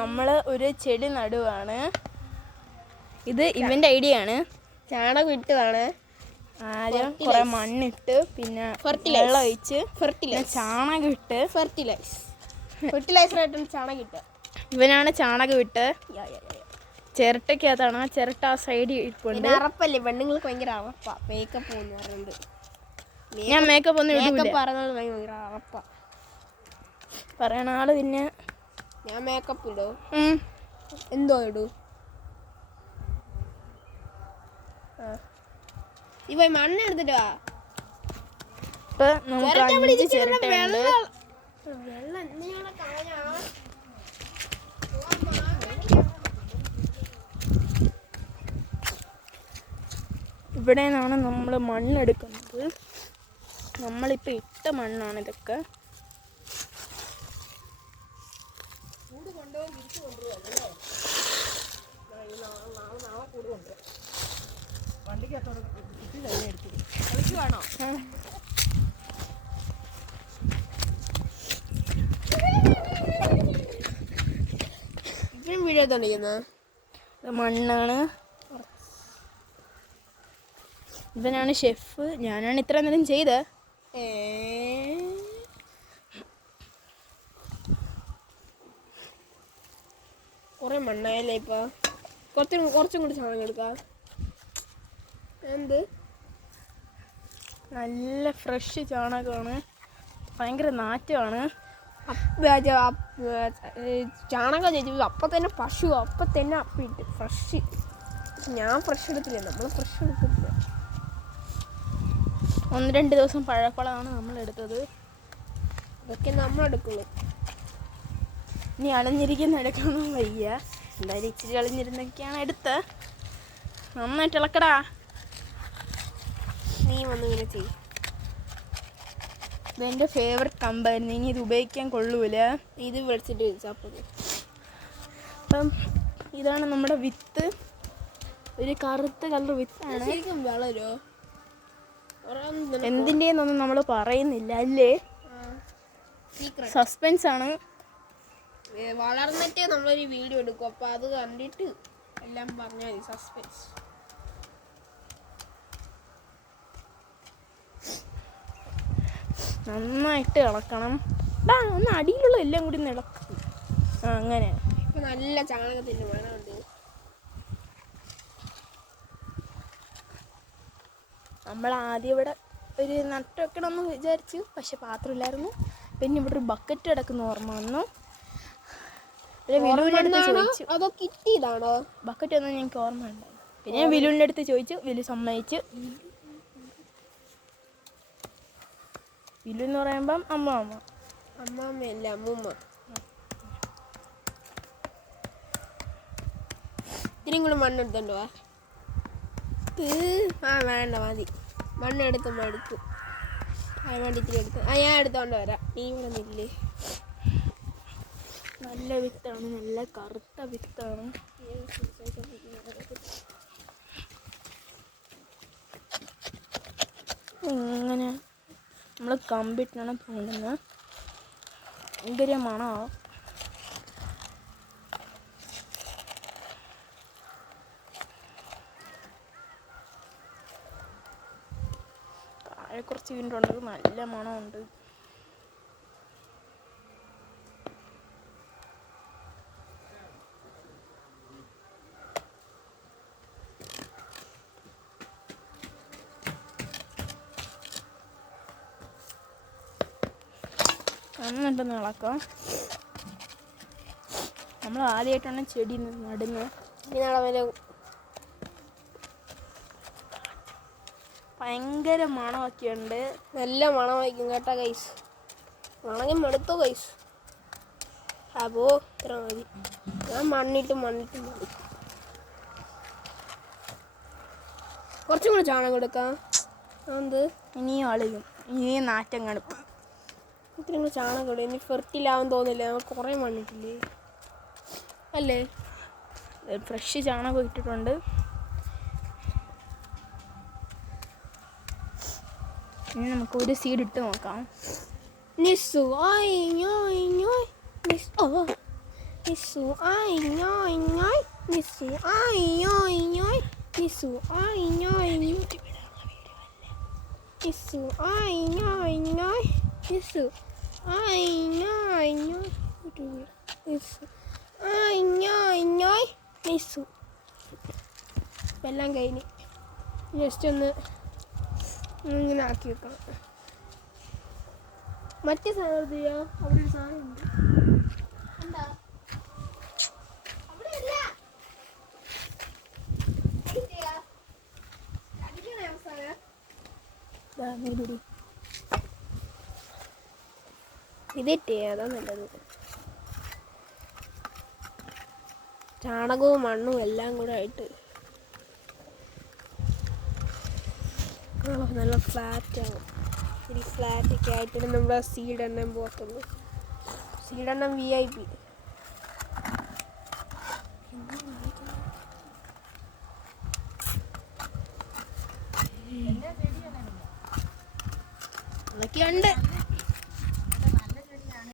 നമ്മൾ ഒരു ചെടി നടുവാണ്. ഇത് ഇവൻ്റെ ഐഡിയ ആണ്. ചാണകം ഇട്ടതാണ്. ആദ്യം കുറെ മണ്ണിട്ട് പിന്നെ വെള്ളം ഒഴിച്ച് ചാണകം ഇട്ട് ഫെർട്ടിലൈസറായിട്ട് ചാണകം ഇട്ട് ഇവനാണ് ചാണകം ഇട്ട് ചിരട്ടയ്ക്കകത്താണ്. ആ ചിരട്ട ആ സൈഡിൽ ഇരിപ്പുണ്ട്. അറപ്പല്ലേ പെണ്ണുങ്ങൾക്ക് ഭയങ്കര അറപ്പാ മേക്കപ്പ് എന്ന് പറയുന്നത്. ഞാൻ മേക്കപ്പ് ഒന്നും ഇടൂല. പറയുന്നത് ഭയങ്കര അറപ്പാ പറയണ ആള്. പിന്നെ ഞാൻ മേക്കപ്പ് ഇടൂ. എന്തോ ഇടൂ. ഇവ മണ്ണ് എടുത്തിട്ട് വാ. ഇപ്പൊ നമുക്ക് 5 ചിരട്ടയുണ്ട്. ഇവിടെ നിന്നാണ് നമ്മൾ മണ്ണെടുക്കുന്നത്. നമ്മളിപ്പോൾ ഇട്ട മണ്ണാണ് ഇതൊക്കെ. വീഡിയോ തന്നിരിക്കുന്നത് മണ്ണാണ്. ഇവനാണ് ഷെഫ്. ഞാനാണ് ഇത്ര നേരം ചെയ്തത്. കുറെ മണ്ണായല്ലേ. ഇപ്പൊ കുറച്ചും കൂടി സാധനം എടുക്കാം. എന്ത് നല്ല ഫ്രഷ് ചാണകമാണ്. ഭയങ്കര നാറ്റമാണ്. ചാണകം ചോദിച്ചു. അപ്പം തന്നെ പശു അപ്പം തന്നെ അപ്പിട്ട് ഫ്രഷ്. ഞാൻ ഫ്രഷ് എടുത്തില്ല. നമ്മൾ ഫ്രഷ് എടുത്തിട്ടില്ല. 1-2 ദിവസം പഴക്കമാണ് നമ്മൾ എടുത്തത്. ഇതൊക്കെ നമ്മളെടുക്കുള്ളൂ. ഇനി അളഞ്ഞിരിക്കുന്ന എടുക്കാനൊന്നും വയ്യ. എന്തായാലും ഇച്ചിരി അളഞ്ഞിരുന്നൊക്കെയാണ് എടുത്ത്. നന്നായിട്ട് ഇളക്കടാ. നീ വന്ന് ഇങ്ങനെ ചെയ്യും. ഇതെൻ്റെ ഫേവററ്റ് കമ്പായിരുന്നു. ഇനി ഇത് ഉപയോഗിക്കാൻ കൊള്ളൂല. ഇത് വെളിച്ചിട്ട് അപ്പം ഇതാണ് നമ്മുടെ വിത്ത്. ഒരു കറുത്ത കളർ വിത്താണ്. ശരിക്കും വളരോ? എന്തിൻ്റെന്നൊന്നും നമ്മൾ പറയുന്നില്ല അല്ലേ. സസ്പെൻസ് ആണ്. വളർന്നിട്ട് നമ്മളൊരു വീഡിയോ എടുക്കും. അപ്പം അത് കണ്ടിട്ട് എല്ലാം പറഞ്ഞാൽ മതി. സസ്പെൻസ്. നന്നായിട്ട് ഇളക്കണം. ഒന്ന് അടിയിലുള്ള എല്ലാം കൂടി ഇളക്കും. അങ്ങനെ ഇപ്പം നല്ല ചാണകത്തിൻ്റെ മണമുണ്ട്. നമ്മൾ ആദ്യം ഇവിടെ ഒരു നട്ട് വെക്കണമെന്ന് വിചാരിച്ചു. പക്ഷെ പാത്രമില്ലായിരുന്നു. പിന്നെ ഇവിടെ ഒരു ബക്കറ്റ് കിടക്കുന്ന ഓർമ്മ വന്നു. വിലുവിൻ്റെ അടുത്ത് ചോദിച്ചു. അതോ കിട്ടിയതാണോ ബക്കറ്റ് ഒന്നും ഞങ്ങൾക്ക് ഓർമ്മ ഉണ്ടായി. പിന്നെ ഞാൻ വിലുവിൻ്റെ അടുത്ത് ചോദിച്ചു. വിലു സമ്മതിച്ചു. വിലു എന്ന് പറയുമ്പം അമ്മാമ്മയല്ല അമ്മൂമ്മ. ഇത്തിരിയും കൂടെ മണ്ണെടുത്തോണ്ടോ? വേണ്ട മതി. മണ്ണെടുത്ത് മടുത്തു. അത് വേണ്ടി ഇത്തിരി എടുത്ത്. ഞാൻ എടുത്തോണ്ട് വരാം. നീ ഇവിടെ നില്ലേ. നല്ല വിത്താണ്. നല്ല കറുത്ത വിത്താണ്. ഇങ്ങനെ നമ്മൾ കമ്പിട്ടാണ് തോന്നുന്നത്. ഭയങ്കര മണമാവും. താഴെ കുറച്ച് വീണ്ടുണ്ട്. നല്ല മണമുണ്ട്. നന്നായിട്ടൊന്ന് ഇളക്കാം. നമ്മൾ ആദ്യമായിട്ടാണ് ചെടി നടുന്നത്. ഭയങ്കര മണമൊക്കെയുണ്ട്. നല്ല മണമായിരിക്കും കേട്ടോ ഗൈസ്. മണമെങ്കിൽ മടുത്തോ ഗൈസ്. അപ്പോൾ ഇത്ര മതി. ഞാൻ മണ്ണിട്ട് മതി. കുറച്ചും കൂടെ ചാണകം എടുക്കാം. എന്ത് ഇനിയും അളിയും. ഇനിയും നാറ്റം കണുപ്പ്. ഇത്രയും കൂടെ ചാണകം ഇടും. ഇനി ഫെർട്ടിലാവും തോന്നില്ല. നമുക്ക് കുറേ മണ്ണിട്ടില്ലേ അല്ലേ. ഫ്രഷ് ചാണകം ഇട്ടിട്ടുണ്ട്. ഇനി നമുക്ക് ഒരു സീഡ് ഇട്ട് നോക്കാം. നിസു ആയിഞ്ഞോയിഞ്ഞോയ് നിസു ആയിഞ്ഞോയിഞ്ഞോയ് നിസു ആയിഞ്ഞോയിഞ്ഞോയ് നിസു ആയിഞ്ഞോയിഞ്ഞോയ് നിസു ആയിഞ്ഞോയിഞ്ഞോയ് നിസു ആയിഞ്ഞോയിഞ്ഞോയ് നിസു. എല്ലാം കഴിഞ്ഞ് ജസ്റ്റ് ഒന്ന് ഇങ്ങനെ ആക്കി വെക്കണം. മറ്റേ സാധനം അവിടെ ഒരു സാധനം ഉണ്ട്. ഇതിട്ടേ അതാ നല്ലത്. ചാണകവും മണ്ണും എല്ലാം കൂടെ ആയിട്ട് നല്ല ഫ്ലാറ്റാകും. ഇത്തിരി ഫ്ലാറ്റൊക്കെ ആയിട്ട് നമ്മുടെ സീഡെണ്ണം പോകത്തുള്ളൂ. സീഡെണ്ണം VIP. അതൊക്കെയുണ്ട്.